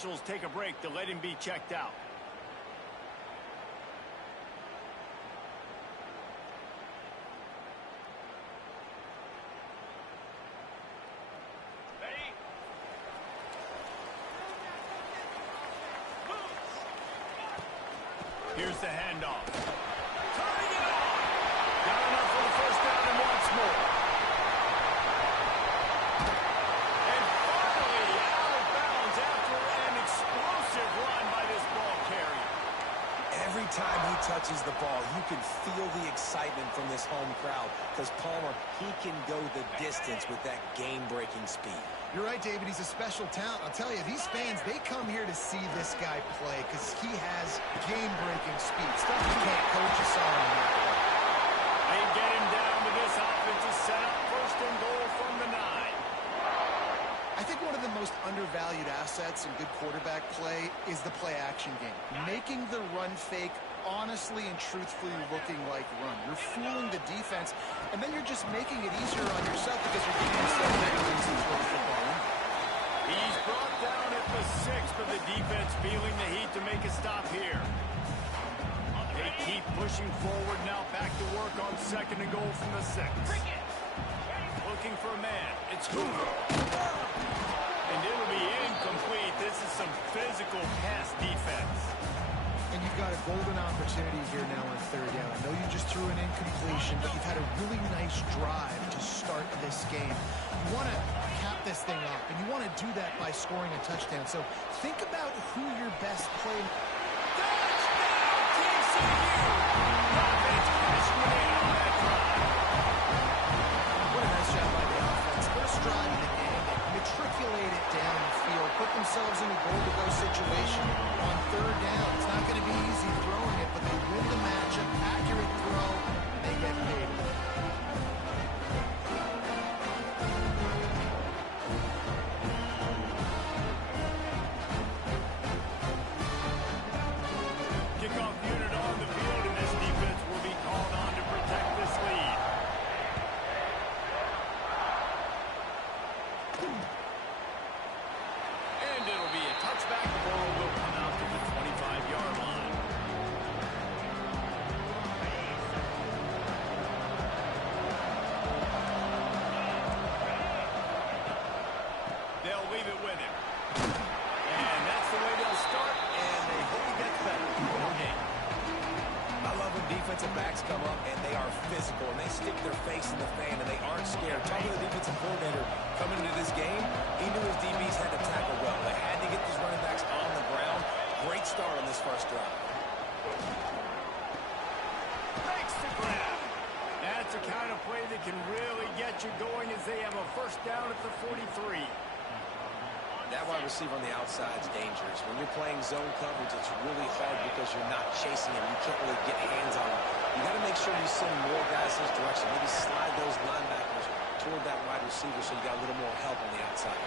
officials take a break to let him be checked out. Here's the handoff. Turning it on. Got enough for the first down and once more. And finally out of bounds after an explosive run by this ball carrier. Every time he touches the ball, you can feel the excitement from this home crowd because Palmer, he can go the distance with that game-breaking speed. You're right, David. He's a special talent. I'll tell you, these fans, they come here to see this guy play because he has game-breaking speed. Stuff you can't coach us on. They get him down to this offensive setup. First and goal from the 9. I think one of the most undervalued assets in good quarterback play is the play-action game. Making the run fake honestly and truthfully looking like run. You're fooling the defense, and then you're just making it easier on yourself because you're getting yourself easy to throw the football in. He's brought down at the 6th, but the defense feeling the heat to make a stop here. They keep pushing forward now, back to work on 2nd and goal from the 6. Looking for a man. It's Hoover. And it'll be incomplete. This is some physical pass defense. And you've got a golden opportunity here now on 3rd down. I know you just threw an incompletion, but you've had a really nice drive to start this game. You want to cap this thing up, and you want to do that by scoring a touchdown. So think about who your best player. Touchdown, TCU! Offense crashing in on that drive. What a nice job by the offense. First drive of the game, they matriculate it down the field, put themselves in a goal-to-go situation on 3rd down. It's not going to be easy throwing it, but they win the matchup, accurate throw, and they get paid. Kickoff unit on the field, and this defense will be called on to protect this lead. And it'll be a touchback. The ball will come out to the 25-yard line. They'll leave it with him. And that's the way they'll start, and they hope he gets better. Okay. I love when defensive backs come up and they are physical and they stick their face in the fan and they aren't scared. Talking to the defensive coordinator coming into this game, he knew his DBs had to tackle well. They had to get these running backs on the ground. Great start on this first drive. Makes the grab. That's the kind of play that can really get you going as they have a first down at the 43. That wide receiver on the outside is dangerous. When you're playing zone coverage, it's really hard because you're not chasing him. You can't really get hands on him. You got to make sure you send more guys his direction. Maybe slide those linebackers toward that wide receiver so you got a little more help on the outside.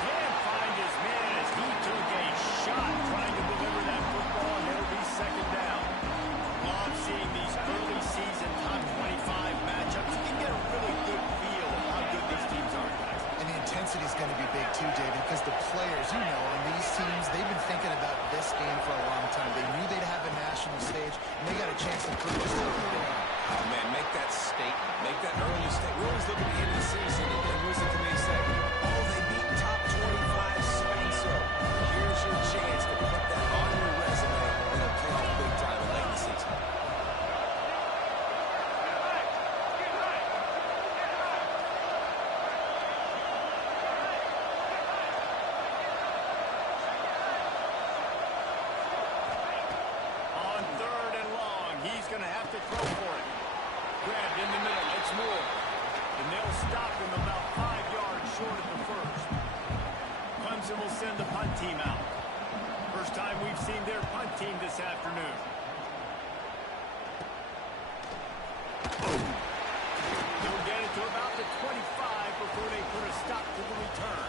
Can't find his man as he took a shot trying to deliver that football, and it'll be 2nd down. Love seeing these early season top 25 matchups. You can get a really good feel of how good these teams are, guys. And the intensity is going to be big too, David, because the players, you know, on these teams, they've been thinking about this game for a long time. They knew they'd have a national stage, and they got a chance to prove just how good they are. Oh, man, make that statement. Make that early statement. We always look at the end of the season, and listen to me say, oh, they beat top 25 so-and-so. Here's your chance to put that on your resume and it'll pay off big time late in the season. On 3rd and long, he's going to have to throw for it. Grabbed in the middle. It's Moore. And they'll stop him about 5 yards short of the first. Clemson will send the punt team out. First time we've seen their punt team this afternoon. They'll get it to about the 25 before they put a stop to the return.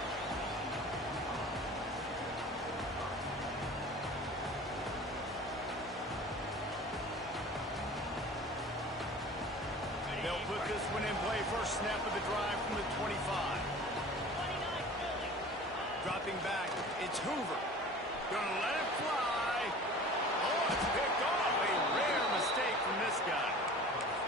They'll put this one in play. First snap of the drive from the 25. dropping back. It's Hoover. Gonna let it fly. Oh, it's picked off. A rare mistake from this guy.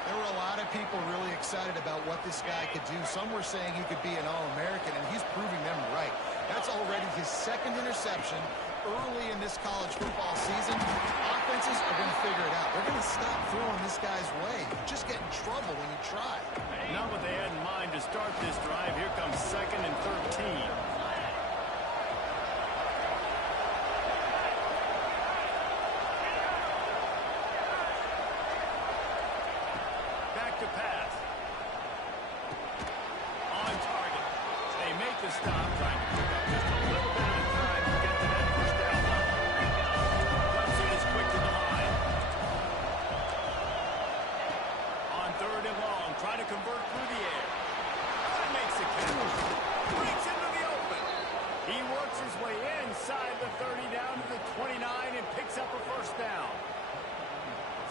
There were a lot of people really excited about what this guy could do. Some were saying he could be an All-American, and he's proving them right. That's already his second interception early in this college football season. Offenses are going to figure it out. They're going to stop throwing this guy's way. You just get in trouble when you try. Not what they had in mind to start this drive. Here comes 2nd and 13. Back to pass. On target. They make the stop, trying to pick up just a little bit of time to get to that first down line. Clemson is quick to the line. On 3rd and long, try to convert through the air. That makes the catch. Breaks into the open. He works his way inside the 30 down to the 29 and picks up a first down.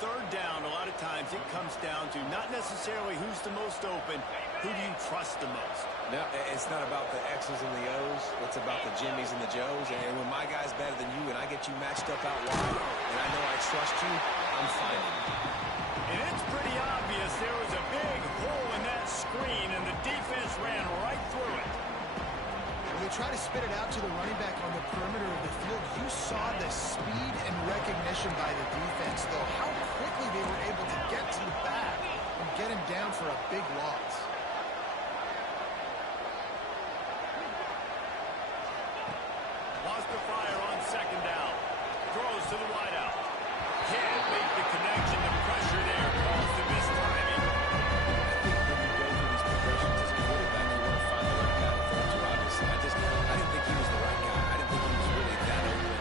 3rd down, a lot of times it comes down to not necessarily who's the most open, who do you trust the most? No, it's not about the X's and the O's. It's about the Jimmies and the Joes. And when my guy's better than you and I get you matched up out wide and I know I trust you, I'm fine. And it's pretty obvious there was a big hole in that screen, and the defense ran right through it. When they try to spit it out to the running back on the perimeter of the field, you saw the speed and recognition by the defense, though, how quickly they were able to get to the back and get him down for a big loss. Wants to fire on 2nd down. Throws to the wideout. Can't make the connection. The pressure there calls to miss timing. I think when you go through these progressions as a quarterback, you want to find the right guy to throw to, obviously. I didn't think he was the right guy. I didn't think he was really that open.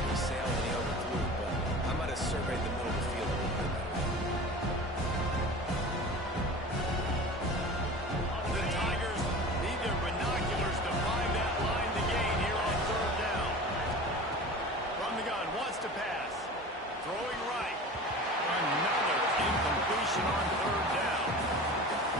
He sailed and he overthrew, but I might have surveyed the middle of the field a little bit better. The Tigers need their binoculars to find that line to gain here on 3rd down. From the gun, wants to pass. Throwing right. Another incompletion on 3rd down.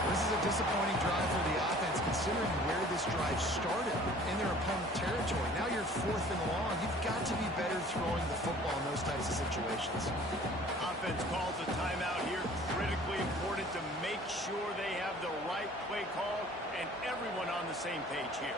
This is a disappointing drive for the offense, considering where this drive started in their opponent territory. Now you're 4th and long. You've got to be better throwing the football in those types of situations. Offense calls a timeout here. Critically important to make sure they have the right play call and everyone on the same page here.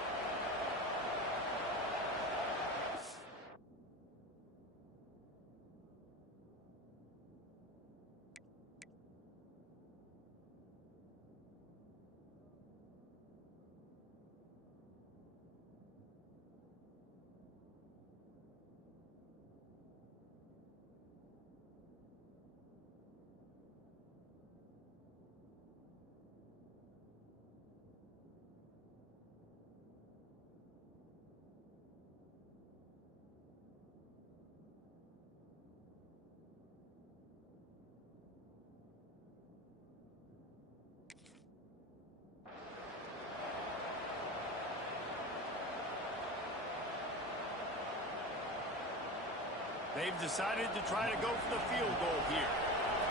They've decided to try to go for the field goal here.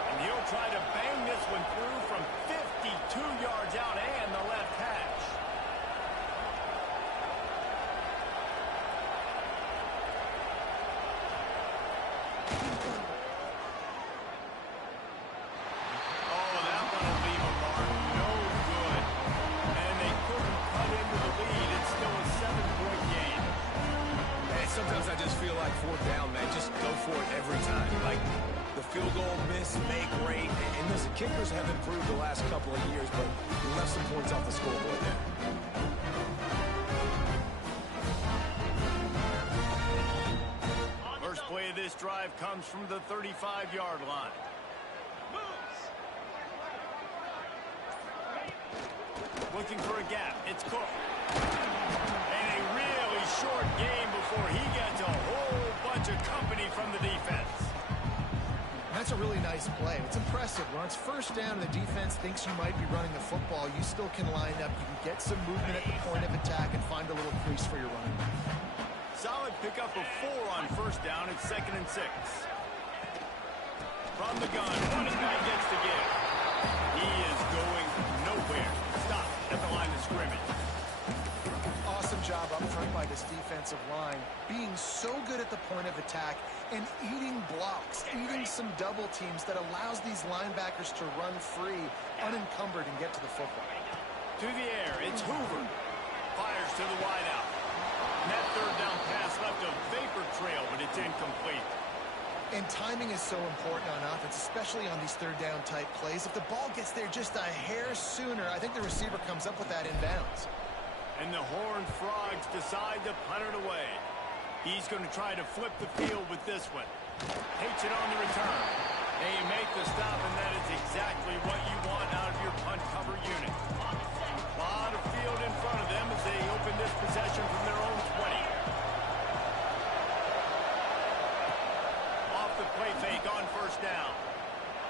And he'll try to bang this one through from 52 yards out and the left hash. Oh, that one will leave a mark. No good. And they couldn't cut into the lead. It's still a 7-point game. Hey, sometimes I just feel like 4th down, man. Just go for it every time. Like the field goal, miss, make, rate. And listen, kickers have improved the last couple of years, but we left some points off the scoreboard there. First play of this drive comes from the 35-yard line. Looking for a gap. It's Cook. And a really short game before he gets a whole bunch of company from the defense. That's a really nice play. It's impressive. When it's 1st down and the defense thinks you might be running the football, you still can line up. You can get some movement at the point of attack and find a little crease for your running back. Solid pickup of 4 on 1st down. It's 2nd and 6. From the gun, running back gets to give. He is going nowhere. Stop at the line of scrimmage. Awesome job up front by this defensive line, being so good at the point of attack and eating blocks, eating some double teams that allows these linebackers to run free, unencumbered, and get to the football. To the air, it's Hoover. Fires to the wideout. That third down pass left a vapor trail, but it's incomplete. And timing is so important on offense, especially on these third down type plays. If the ball gets there just a hair sooner, I think the receiver comes up with that inbounds. And the Horned Frogs decide to punt it away. He's going to try to flip the field with this one. Takes it on the return. They make the stop, and that is exactly what you want out of your punt cover unit. A lot of field in front of them as they open this possession from their own 20. Off the play fake on first down.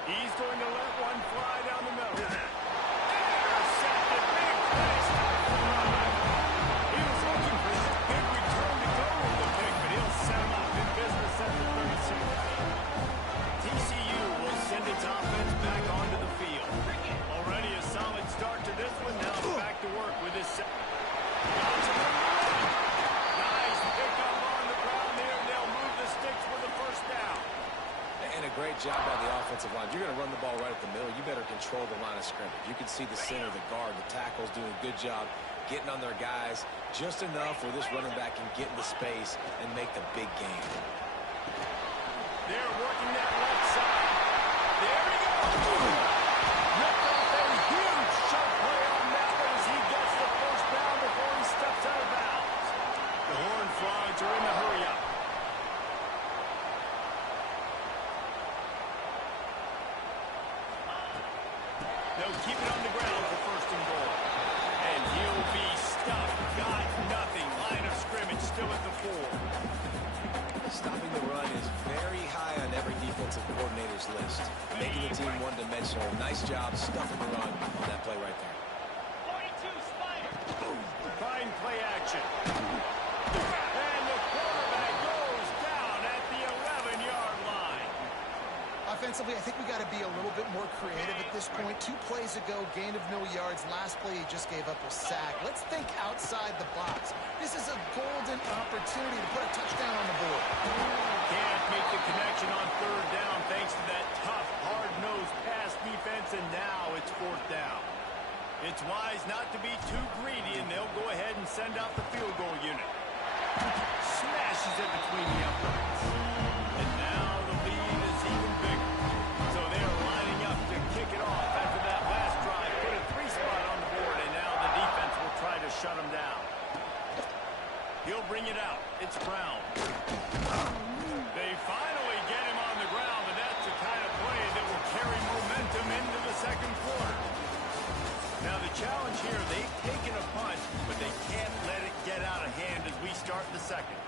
He's going to let one fly down the middle. Intercepted. Big play. Stop the run. He was looking for that big return to go with the pick, but he'll set him up in business at the 36. TCU will send its offense back onto the field. Already a solid start to this one. Now it's back to work with his set. Nice pick up on the ground there, and they'll move the sticks with a first down. And a great job by the offensive line. You're going to run the ball right at the middle. You better control the line of scrimmage. You can see the center, the guard, the tackles doing a good job getting on their guys just enough where this running back can get into space and make the big game. They're working that left side. There he goes. Ripped off a huge shot play on that one as he gets the first down before he steps out of bounds. The Horned Frogs are in the hurry-up. They'll keep it on the ground for first and goal. And he'll be stuffed. Got nothing. Line of scrimmage still at the 4. Stopping the run is very high on every defensive coordinator's list. Making the team one-dimensional. Nice job stuffing the run on that play right there. 42 Spider. Fine play action. And the quarterback goes down at the 11-yard line. Offensively, I think we got to be a little bit more creative at this point. 2 plays ago, gain of no yards. Last play, he just gave up a sack. Let's think outside the box. This is a golden opportunity to put a touchdown on the board. Can't make the connection on third down thanks to that tough, hard-nosed pass defense, and now it's fourth down. It's wise not to be too greedy, and they'll go ahead and send out the field goal unit. Smashes it between the uprights. And now the lead is even bigger. So they're lining up to kick it off after that last drive. Put a 3-spot on the board, and now the defense will try to shut them down. He'll bring it out. It's Brown. They finally get him on the ground, and that's the kind of play that will carry momentum into the second quarter. Now the challenge here, they've taken a punch, but they can't let it get out of hand as we start the second.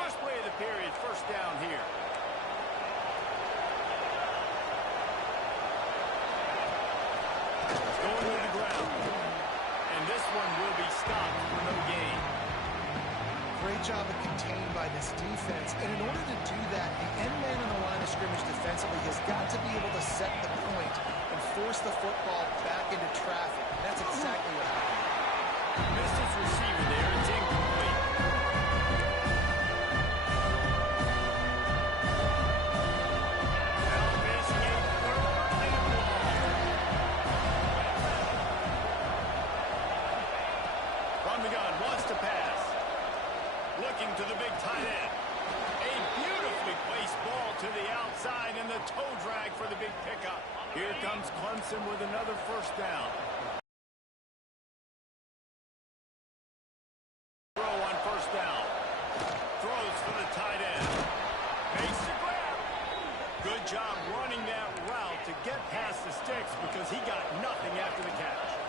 First play of the period, first down here. Going to the ground. And this one will be stopped for no gain. Great job of contained by this defense. And in order to do that, the end man on the line of scrimmage defensively has got to be able to set the point and force the football back into traffic. And that's exactly what happened. Missed his receiver there. It's incomplete. Now facing a third and long. From the gun, wants to pass. Looking to the big tight end. A beautifully placed ball to the outside and the toe drag for the big pickup. Here comes Clemson with another first down. Throw on first down. Throws for the tight end. Makes the grab. Good job running that route to get past the sticks because he got nothing after the catch.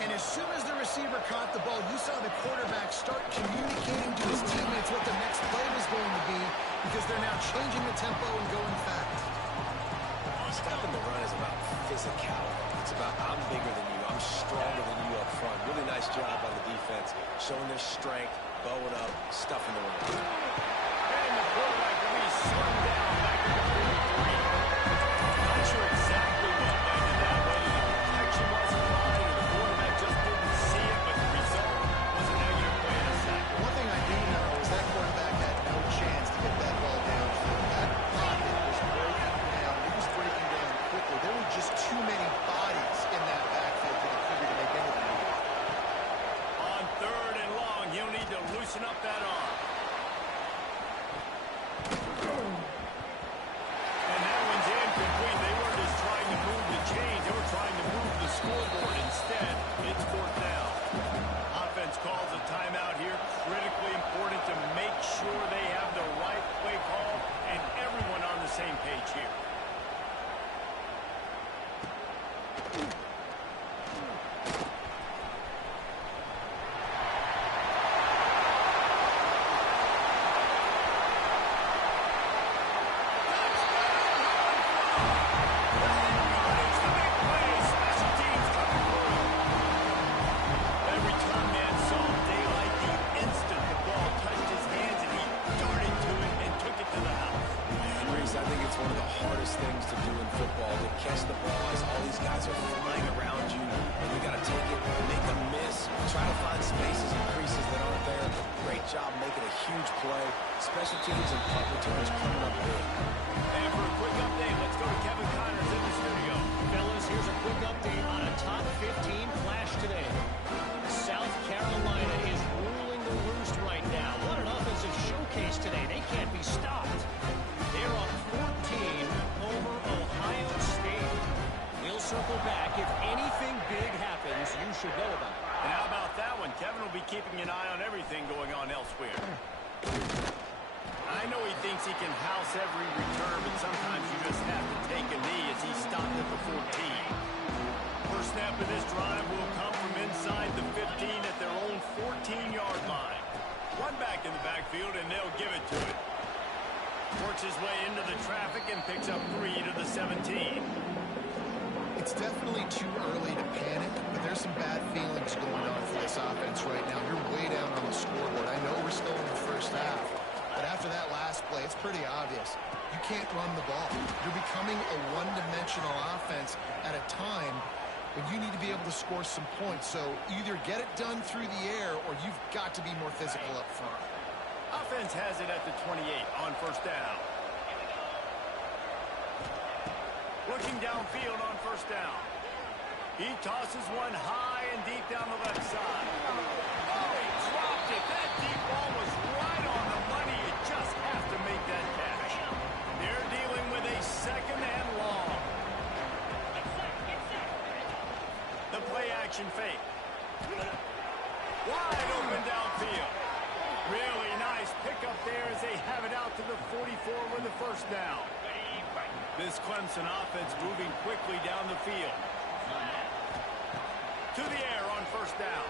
And as soon as the receiver caught the ball, you saw the quarterback start communicating to his teammates what the next play was going to be because they're now changing the tempo and going fast. Stopping the run is about physicality. It's about I'm bigger than you. I'm stronger than you up front. Really nice job by the defense, showing their strength, bowing up, stuffing the run. And the quarterback will be slung down back to the 43. Not sure exactly catch the ball as all these guys are flying around you, and you got to take it, make a miss, try to find spaces and creases that aren't there. Great job making a huge play. Special teams and punt returns coming up big. And for a quick update, let's go to Kevin Connors in the studio. Fellas, here's a quick update on a top 15 flash today. South Carolina is ruling the roost right now. What an offensive showcase today. They can't be stopped. They're up 14 over Ohio State. We'll circle back. If anything big happens, you should know about it. And how about that one? Kevin will be keeping an eye on everything going on elsewhere. I know he thinks he can house every return, but sometimes you just have to take a knee as he stopped at the 14. First snap of this drive will come from inside the 15 at their own 14-yard line. One back in the backfield, and they'll give it to it. Works his way into the traffic and picks up 3 to the 17. It's definitely too early to panic, but there's some bad feelings going on for this offense right now. You're way down on the scoreboard. I know we're still in the first half, but after that last play, it's pretty obvious. You can't run the ball. You're becoming a one-dimensional offense at a time when you need to be able to score some points. So either get it done through the air or you've got to be more physical up front. Offense has it at the 28 on first down. Looking downfield on first down. He tosses one high and deep down the left side. Oh, he dropped it. That deep ball was right on the money. You just have to make that catch. They're dealing with a second and long. The play action fake. Wide open downfield. Really nice pickup there as they have it out to the 44 with the first down. This Clemson offense moving quickly down the field. To the air on first down.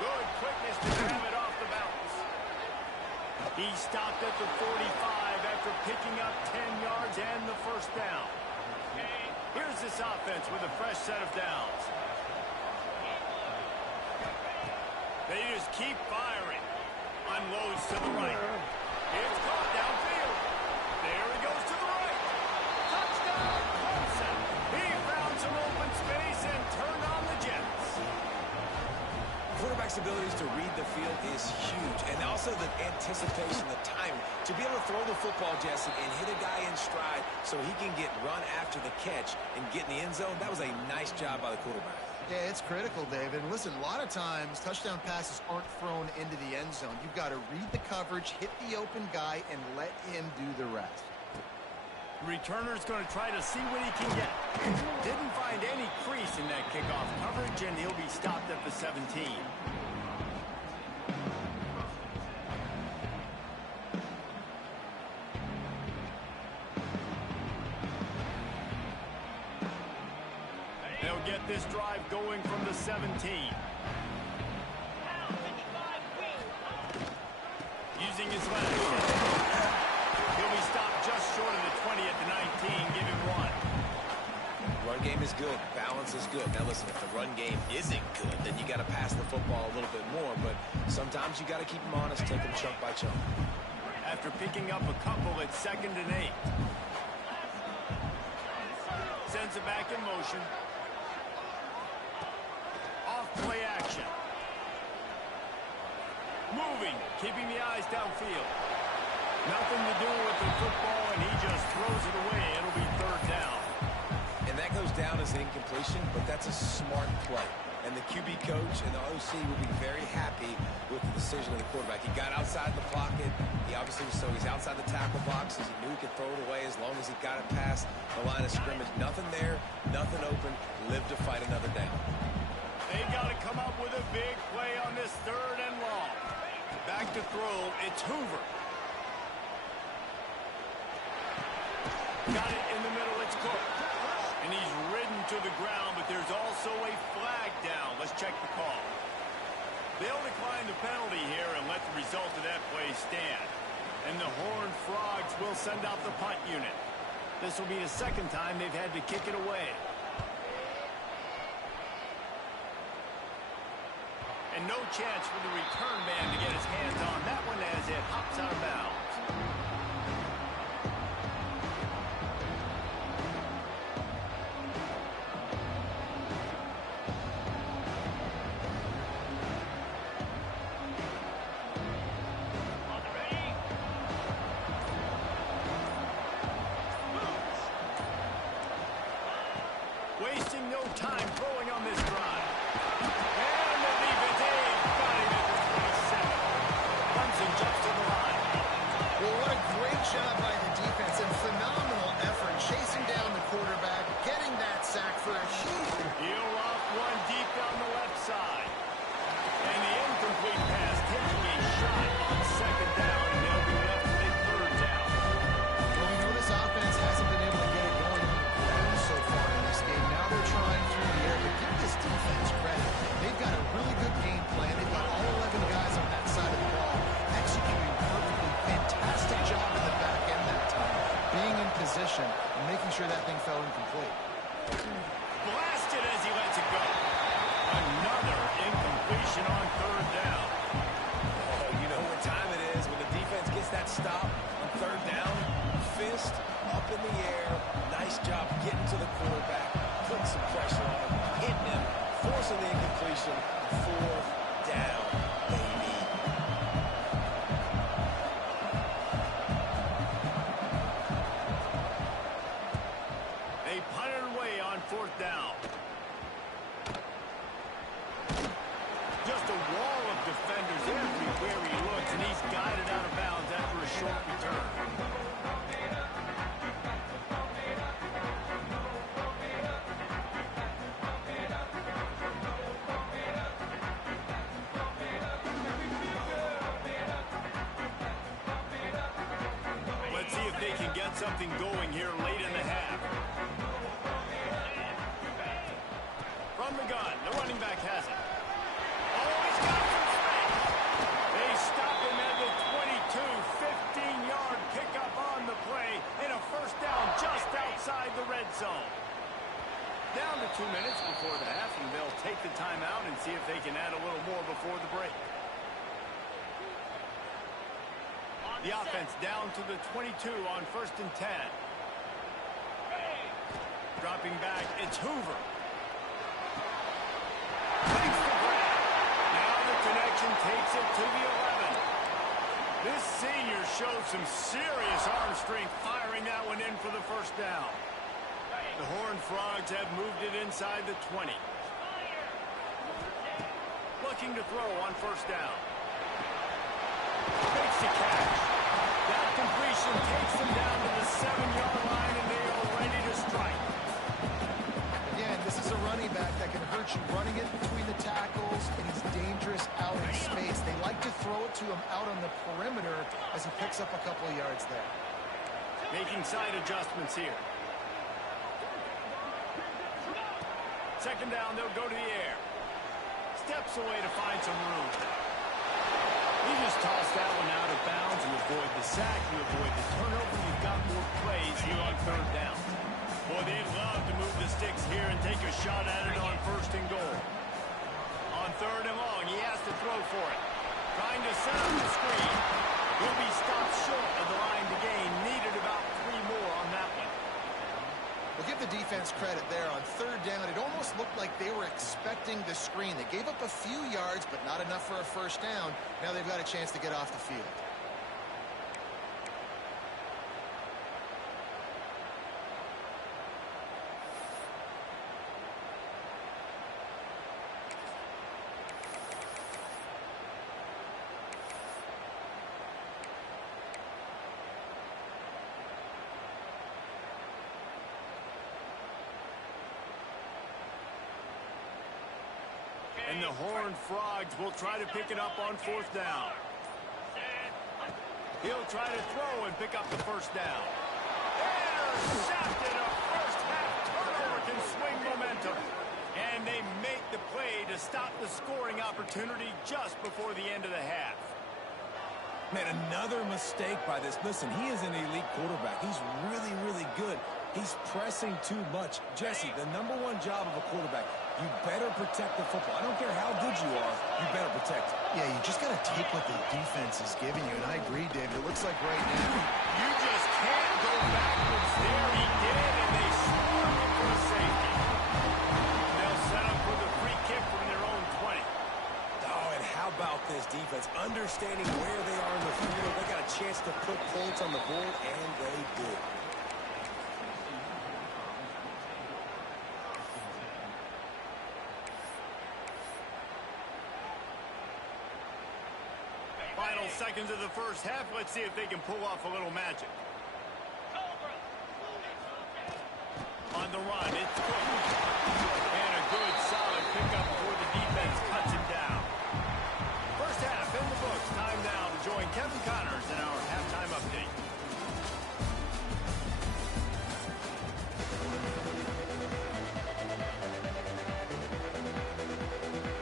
Good quickness to grab it off the bounce. He stopped at the 45 after picking up 10 yards and the first down. Here's this offense with a fresh set of downs. They just keep firing. Unloads to the right. It's caught downfield. There he goes to the right. Touchdown, Clemson. He found some open space and turned on the Jets. Quarterback's abilities to read the field is huge, and also the anticipation, the time to be able to throw the football, Jesse, and hit a guy in stride so he can get run after the catch and get in the end zone. That was a nice job by the quarterback. Yeah, it's critical, David. And listen, a lot of times touchdown passes aren't thrown into the end zone. You've got to read the coverage, hit the open guy, and let him do the rest. Returner's going to try to see what he can get. Didn't find any crease in that kickoff coverage, and he'll be stopped at the 17. They'll get this drive going from the 17. Using his left. He'll be stopped just short of the 20 at the 19. Give him 1. Run game is good. Balance is good. Now listen, if the run game isn't good, then you got to pass the football a little bit more. But sometimes you got to keep them honest, take them chunk by chunk. After picking up a couple, it's 2nd and 8. Sends it back in motion. Off play action. Moving, keeping the eyes downfield. Nothing to do with the football, and he just throws it away. It'll be 3rd down. And that goes down as an incompletion, but that's a smart play. And the QB coach and the OC will be very happy with the decision of the quarterback. He got outside the pocket. He obviously, so he's outside the tackle box. He knew he could throw it away as long as he got it past the line of scrimmage. Nothing there, nothing open. Live to fight another down. They've got to come up with a big play on this 3rd and long. Back to throw, it's Hoover. Got it in the middle, it's Cook. And he's ridden to the ground, but there's also a flag down. Let's check the call. They'll decline the penalty here and let the result of that play stand. And the Horned Frogs will send out the punt unit. This will be the 2nd time they've had to kick it away. And no chance for the return man to get his hands on that one as it hops out of bounds. time throwing on this drive. And the defense got him at the 27. Clemson jumps to the line. Well, what a great job by the defense and phenomenal effort chasing down the quarterback, getting that sack for a huge... He'll off one deep down the left side. And the incomplete pass taking a shot on second down, and they'll be left with a third down. Well, we know this offense hasn't been able to get it going on the ground so far in this game. Now they're trying through the air, but give this defense credit. They've got a really good game plan. They've got all 11 guys on that side of the ball executing perfectly. Fantastic job in the back end that time, being in position and making sure that thing fell incomplete. Blasted as he lets it go. Another incompletion on third down. Oh, you know what time it is when the defense gets that stop on third down. Fist up in the air. Nice job getting to the quarterback, putting some pressure on him, hitting him, forcing the incompletion. Fourth down, baby. They punted away on fourth down. Just a wall of defenders everywhere he looks, and he's guided out of bounds after a short return. Let's see if they can get something going here late in the half. From the gun, the running back has it. Oh, he's got some space. They stop him at the 22, 15-yard pickup on the play, and a first down just outside the red zone. Down to 2 minutes before the half, and they'll take the timeout and see if they can add a little more before the break. The offense down to the 22 on 1st and 10. Dropping back, it's Hoover. Takes the grab. Now the connection takes it to the 11. This senior shows some serious arm strength firing that one in for the first down. The Horned Frogs have moved it inside the 20. Looking to throw on first down. Makes the catch. That completion takes them down to the 7-yard line, and they are ready to strike. Again, this is a running back that can hurt you running it between the tackles, and he's dangerous out in space. They like to throw it to him out on the perimeter as he picks up a couple of yards there. Making side adjustments here. Second down, they'll go to the air. Steps away to find some room. He just tossed that one out of bounds. You avoid the sack, you avoid the turnover. You've got more plays here on third down. Boy, they'd love to move the sticks here and take a shot at it on 1st and goal. On 3rd and long, he has to throw for it. Trying to set up the screen. He'll be stopped short of the line to gain. Needed about 3 more on that one. We'll give the defense credit there on 3rd down. It almost looked like they were expecting the screen. They gave up a few yards, but not enough for a first down. Now they've got a chance to get off the field. And the Horned Frogs will try to pick it up on 4th down. He'll try to throw and pick up the first down. Intercepted. A first half turnover can swing momentum. And they make the play to stop the scoring opportunity just before the end of the half. Man, another mistake by this. Listen, he is an elite quarterback. He's really, really good. He's pressing too much. Jesse, the #1 job of a quarterback, you better protect the football. I don't care how good you are, you better protect it. Yeah, you just got to take what the defense is giving you, and I agree, David. It looks like right now you just can't go backwards there. He did, and they swarmed him for a safety. They'll set up for the free kick from their own 20. Oh, and how about this defense? Understanding where they are in the field. They got a chance to put points on the board, and they did. Final seconds of the first half. Let's see if they can pull off a little magic. On the run, it's Cook. And a good, solid pickup before the defense cuts him down. First half in the books. Time now to join Kevin Connors in our halftime update.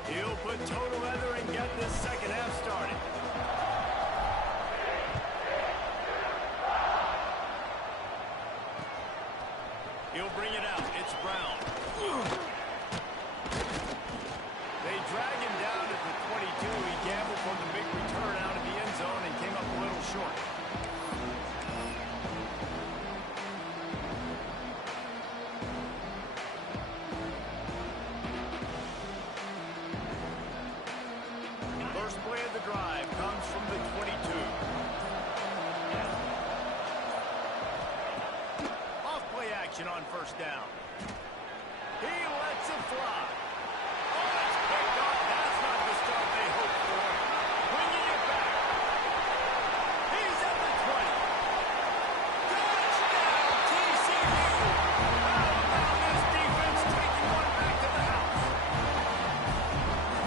He'll put total leather and get this second half started. He'll bring it out. It's Brown. They drag him down at the 22. He gambled for the big return out of the end zone and came up a little short. First play of the drive comes from the 22. Action on first down. He lets it fly. Oh, it's picked off. That's not the start they hoped for. Bringing it back. He's at the 20. Touchdown, TCU. How about this defense taking one back to the house?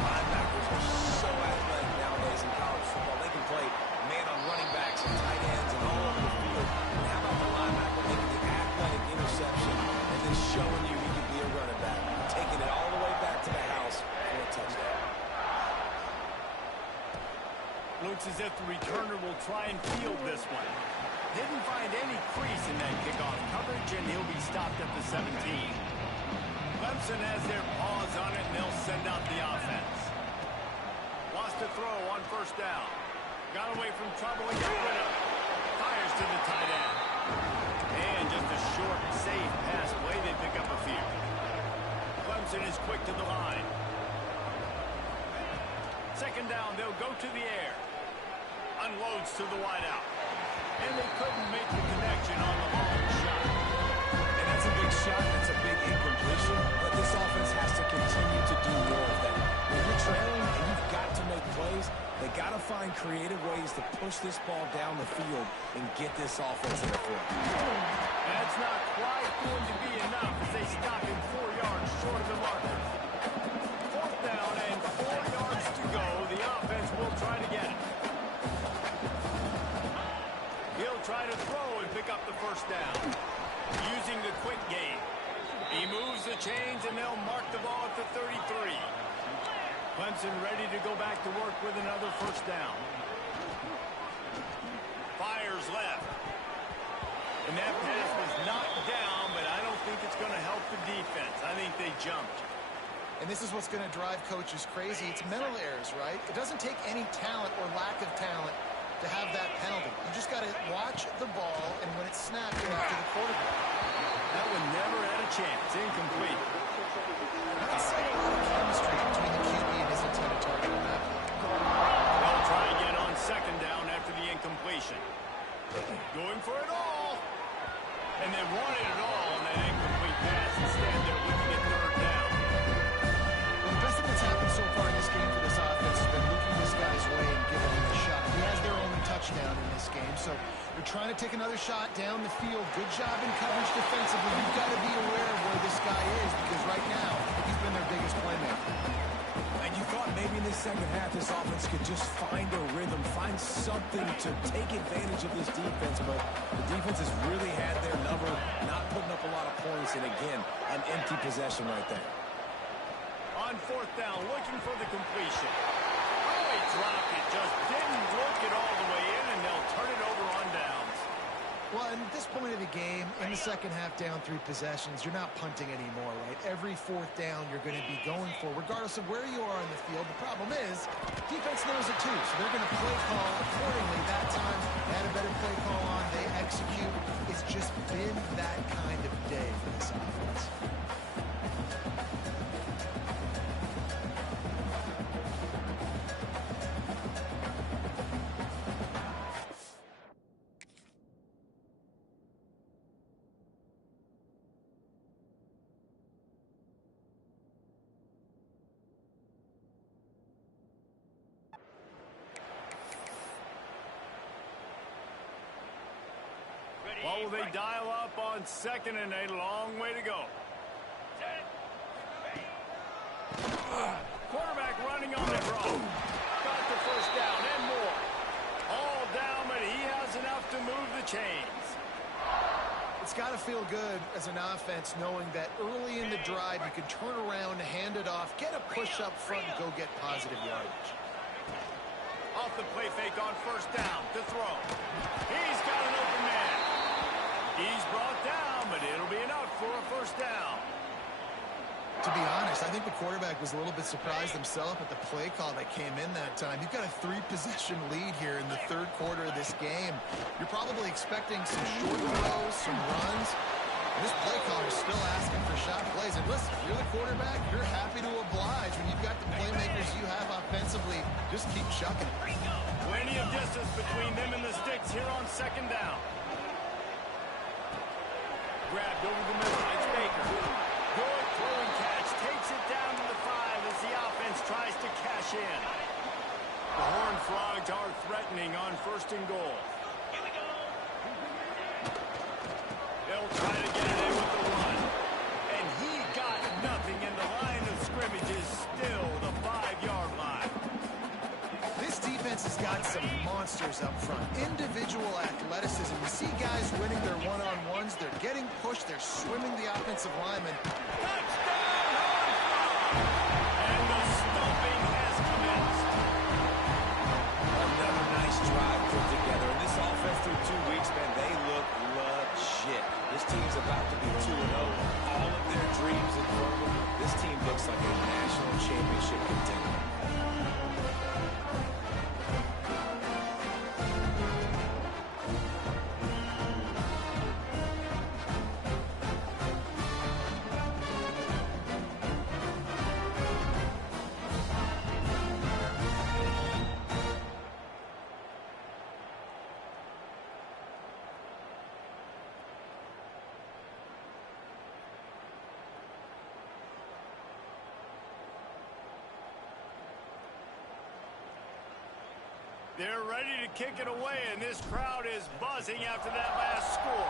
Linebackers are so athletic nowadays in college football. They can play man on running backs and tight ends and all over the field. And how about the linebacker making the athletic interception and then showing you he can be a running back, taking it all the way back to the house for a touchdown. Looks as if the returner will try and field this one. Didn't find any crease in that kickoff coverage, and he'll be stopped at the 17. Clemson has their paws on it, and they'll send out the offense. Lost a throw on first down. Got away from trouble and got rid of it. Fires to the tight end. And just a short, safe pass play. They pick up a few. Clemson is quick to the line. Second down, they'll go to the air. Unloads to the wideout. And they couldn't make the connection on the long shot. And that's a big shot. That's a big incompletion. But this offense has to continue to do more of that. When you're trailing and you've got to make plays, they got to find creative ways to push this ball down the field and get this offense in the field. That's not quite going to be enough as they stop him 4 yards short of the marker. Fourth down and 4 yards to go. The offense will try to get it. He'll try to throw and pick up the first down. Using the quick game. He moves the chains and they'll mark the ball at the 33. Clemson ready to go back to work with another first down. Fires left. And that pass was knocked down, but I don't think it's going to help the defense. I think they jumped. And this is what's going to drive coaches crazy. It's mental errors, right? It doesn't take any talent or lack of talent to have that penalty. You just got to watch the ball, and when it's snapped, give it to the quarterback. That one never had a chance. Incomplete. I see a lot of chemistry between the QB and his intended target on that play. They'll try again on second down after the incompletion. Going for it all. And they wanted it all on that incomplete pass. Instead, they're looking at third down. Well, the best thing that's happened so far in this game for this offense has been looking this guy's way and giving him a shot. He has their only touchdown in this game, so they're trying to take another shot down the field. Good job in coverage defensively. You've got to be aware of where this guy is because right now he's been their biggest playmaker. And you thought maybe in this second half this offense could just find a rhythm, find something to take advantage of this defense, but the defense has really had their number, not putting up a lot of points, and again, an empty possession right there. On fourth down, looking for the completion. Oh, he dropped it. Just didn't work it all the way in, and they'll turn it over on downs. Well, at this point of the game, in the second half, down 3 possessions, you're not punting anymore, right? Every fourth down you're going to be going for, regardless of where you are on the field. The problem is, defense knows it too, so they're going to play call accordingly. That time, they had a better play call on. They execute. It's just been that kind of day for this offense. What will they dial up on second and a long way to go? Quarterback running on the draw. Got the first down and more. All down, but he has enough to move the chains. It's got to feel good as an offense knowing that early in the drive you can turn around, hand it off, get a push up front, and go get positive yardage. Off the play fake on first down to throw. He's got an open man. He's brought down, but it'll be enough for a first down. To be honest, I think the quarterback was a little bit surprised himself at the play call that came in that time. You've got a 3-possession lead here in the third quarter of this game. You're probably expecting some short throws, some runs. And this play caller is still asking for shot plays. And listen, if you're the quarterback, you're happy to oblige. When you've got the playmakers you have offensively, just keep shucking it. Plenty of distance between them and the sticks here on second down. Grabbed over the middle. It's Baker. Good throw and catch. Takes it down to the 5 as the offense tries to cash in. The Horned Frogs are threatening on first and goal. They'll try to get it in with the run. And he got nothing, and the line of scrimmage is still the 5-yard line. This defense has got some monsters up front. Individual athleticism. You see guys winning their one-on-ones. They're getting pushed. They're swimming the offensive lineman. And the stomping has commenced. Another nice drive put together. And this offense through 2 weeks, man, they look legit. This team's about to be 2-0. All of their dreams in front of them. This team looks like a national championship contender. They're ready to kick it away, and this crowd is buzzing after that last score.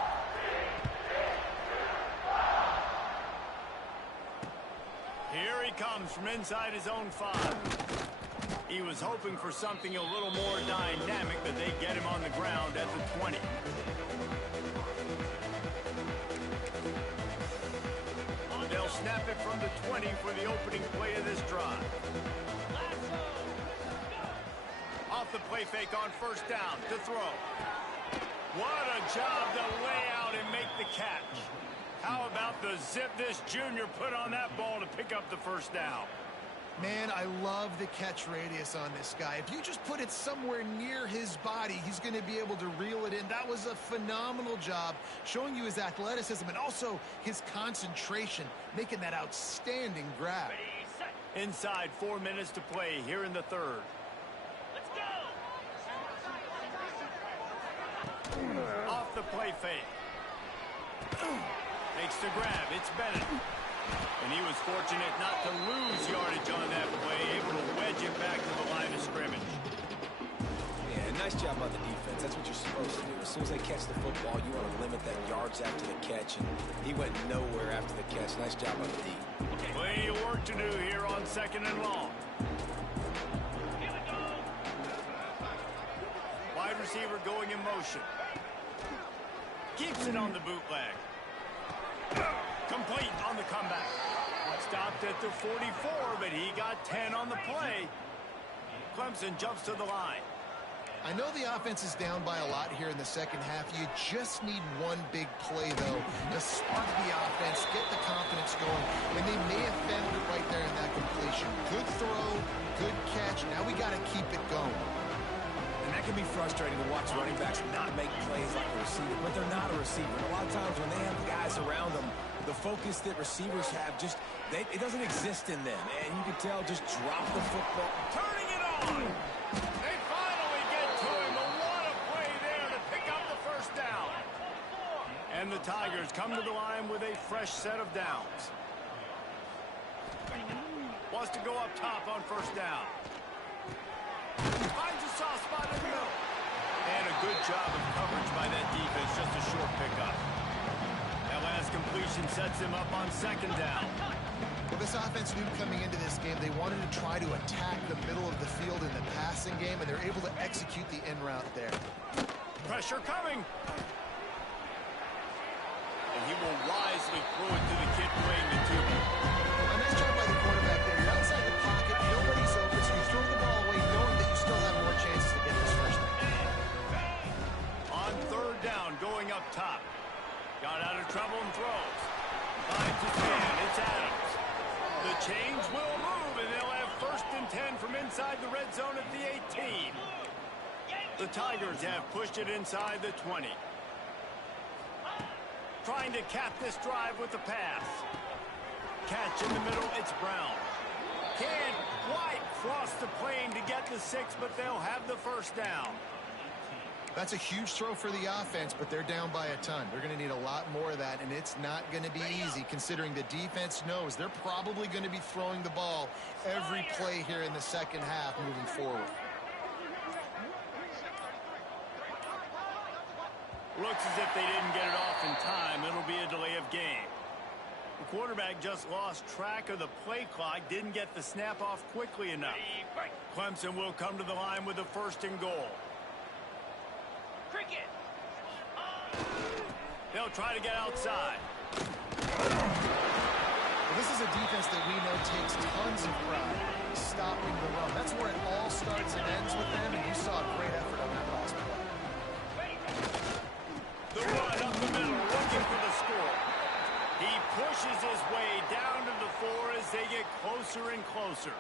Here he comes from inside his own 5. He was hoping for something a little more dynamic, but they get him on the ground at the 20. They'll snap it from the 20 for the opening play of this drive. Off the play fake on first down to throw. What a job to lay out and make the catch. How about the zip this junior put on that ball to pick up the first down? Man, I love the catch radius on this guy. If you just put it somewhere near his body, he's going to be able to reel it in. That was a phenomenal job, showing you his athleticism and also his concentration, making that outstanding grab. Inside 4 minutes to play here in the third. Off the play fake. Makes the grab. It's Bennett. And he was fortunate not to lose yardage on that play, able to wedge it back to the line of scrimmage. Yeah, nice job by the defense. That's what you're supposed to do. As soon as they catch the football, you want to limit that yards after the catch. And he went nowhere after the catch. Nice job by the D. Plenty of work to do here on second and long. Wide receiver going in motion. Keeps it on the bootleg. Complete on the comeback. Stopped at the 44, but he got 10 on the play. Clemson jumps to the line. I know the offense is down by a lot here in the second half. You just need one big play, though, to spark the offense, get the confidence going, and they may have found it right there in that completion. Good throw, good catch. Now we got to keep it going. And that can be frustrating to watch running backs not make plays like a receiver, but they're not a receiver. And a lot of times when they have guys around them, the focus that receivers have it doesn't exist in them. And you can tell, just drop the football. Turning it on. They finally get to him. A lot of play there to pick up the first down. And the Tigers come to the line with a fresh set of downs. Wants to go up top on first down. Finds a soft spot in the middle. And a good job of coverage by that defense. Just a short pickup. That last completion sets him up on second down. Well, this offense knew coming into this game they wanted to try to attack the middle of the field in the passing game, and they're able to execute the in route there. Pressure coming. And he will wisely throw it to the kid playing the two. A nice job by the quarterback there. You're outside the pocket, nobody's open, so you throw the ball away knowing that you still have more chances to get this first down. On third down, going up top. Got out of trouble and throws. Finds his man. It's Adams. The change will move, and they'll have 1st and 10 from inside the red zone at the 18. The Tigers have pushed it inside the 20. Trying to cap this drive with the pass. Catch in the middle, it's Brown. Can't quite cross the plane to get the 6, but they'll have the first down. That's a huge throw for the offense, but they're down by a ton. They're going to need a lot more of that, and it's not going to be easy considering the defense knows they're probably going to be throwing the ball every play here in the second half moving forward. Looks as if they didn't get it off in time. It'll be a delay of game. The quarterback just lost track of the play clock, didn't get the snap off quickly enough. Clemson will come to the line with a 1st and goal. They'll try to get outside. Well, this is a defense that we know takes tons of pride stopping the run. That's where it all starts and ends with them, and you saw a great effort on that last play. The run up the middle, looking for the score. He pushes his way down to the 4 as they get closer and closer.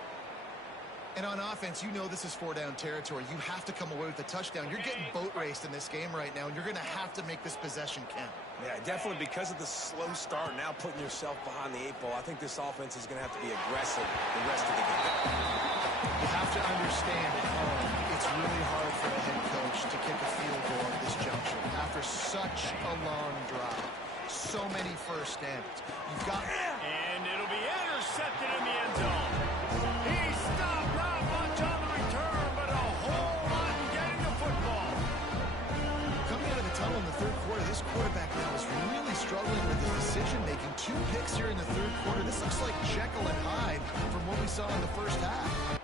And on offense, you know this is 4-down territory. You have to come away with a touchdown. You're getting boat raced in this game right now, and you're going to have to make this possession count. Yeah, definitely because of the slow start, now putting yourself behind the 8 ball. I think this offense is going to have to be aggressive the rest of the game. You have to understand at home, it's really hard for a head coach to kick a field goal at this juncture after such a long drive. So many first downs. You've got... And it'll be intercepted in the end zone. He stopped, not much on the return, but a whole lot in getting the football. Coming out of the tunnel in the 3rd quarter, this quarterback now is really struggling with his decision-making. 2 picks here in the 3rd quarter. This looks like Jekyll and Hyde from what we saw in the first half.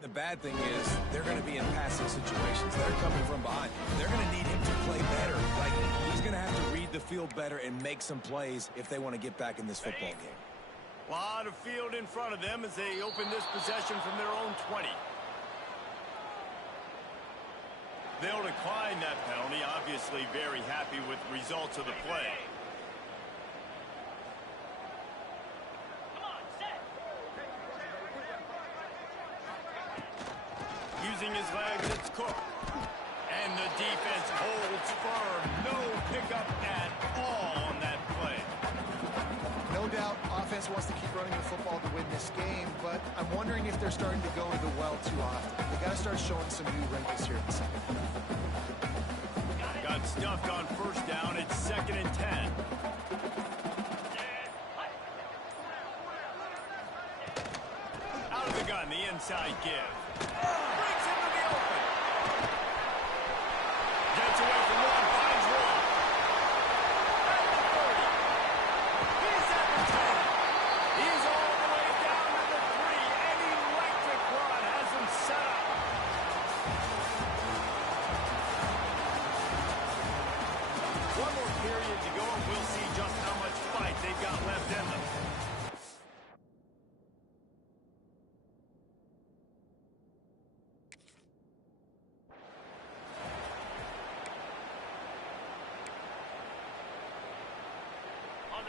The bad thing is they're going to be in passing situations. They're coming from behind. They're going to need him to play better. Like, he's going to have to read the field better and make some plays if they want to get back in this football game. A lot of field in front of them as they open this possession from their own 20. They'll decline that penalty, obviously very happy with the results of the play. Using his legs, it's Cook. And the defense holds firm. No pickup at all on that play. No doubt offense wants to keep running the football to win this game, but I'm wondering if they're starting to go to the well too often. They got to start showing some new wrinkles here in the second half. Got stuffed on 1st down. It's 2nd and 10. Out of the gun, the inside give. Breaks into the open. Gets away from one, finds one. At the 30. He's at the 10. He's all the way down to the 3. An electric run has him set up. One more period to go, and we'll see just how much fight they've got left in them.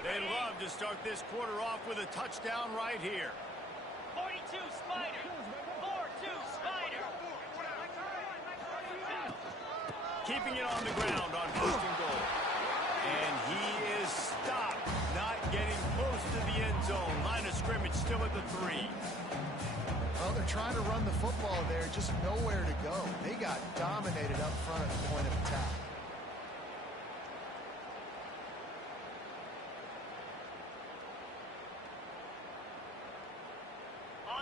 They love to start this quarter off with a touchdown right here. 42 Spider. 4-2 Spider. keeping it on the ground on 1st and goal. And he is stopped, not getting close to the end zone. Line of scrimmage still at the 3. Well, they're trying to run the football there, just nowhere to go. They got dominated up front at the point of attack.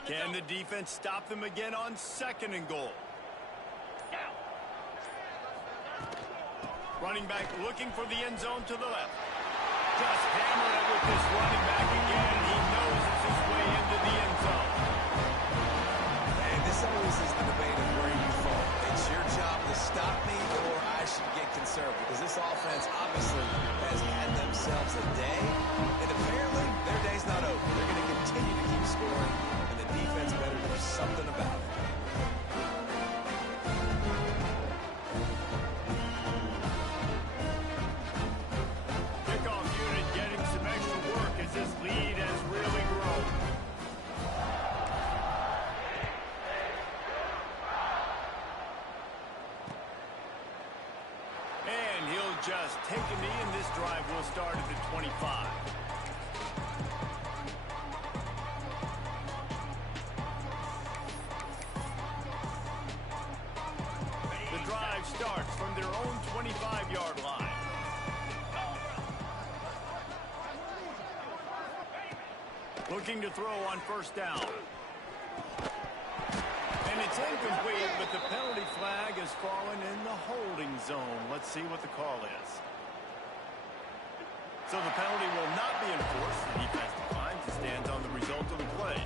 Can the defense stop them again on 2nd and goal? Running back looking for the end zone to the left. Just hammer it with this running back again. He knows it's his way into the end zone. And this always is the debate of where you fall. It's your job to stop me or I should get conservative. Because this offense obviously has had themselves a day. And apparently their day's not over. They're going to continue to keep scoring. And the defense better do something about it. This lead has really grown. And he'll just take a knee, and this drive will start at the 25. The drive starts from their own 25-yard line. Looking to throw on 1st down. And it's incomplete, but the penalty flag has fallen in the holding zone. Let's see what the call is. So the penalty will not be enforced. The defense declines and stands on the result of the play.